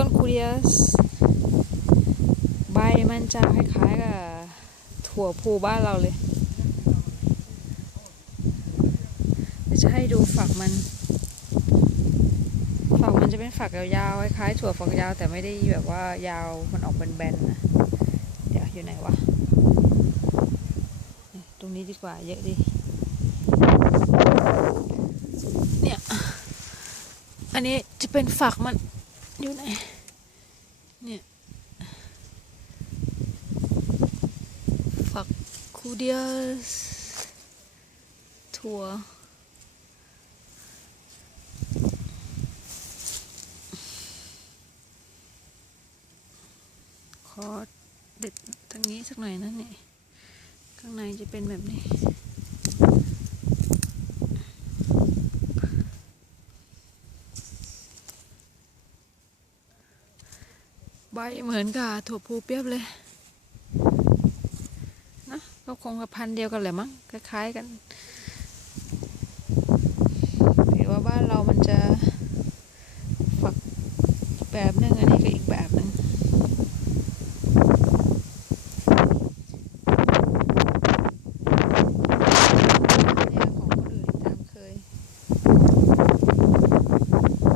ต้นคูเรียส ใบมันจะคล้ายๆกับถั่วพูบ้านเราเลยจะให้ดูฝักมัน ฝักมันจะเป็นฝักยาวๆคล้ายๆถั่วฝักยาวแต่ไม่ได้แบบว่ายาวมันออกเป็นแบนๆนะ เดี๋ยวอยู่ไหนวะ ตรงนี้ดีกว่าเยอะดี เนี่ย อันนี้จะเป็นฝักมัน อยู่ไหน เนี่ย ฝักคูเดียสถั่วขอเด็ดทางนี้สักหน่อยนะเนี่ย ข้างในจะเป็นแบบนี้ ใบเหมือนกับถั่วพูเปียบเลยนะก็คงกับพันเดียวกันแหละมั้งคล้ายๆกันถือว่าบ้านเรามันจะฝักแบบนึง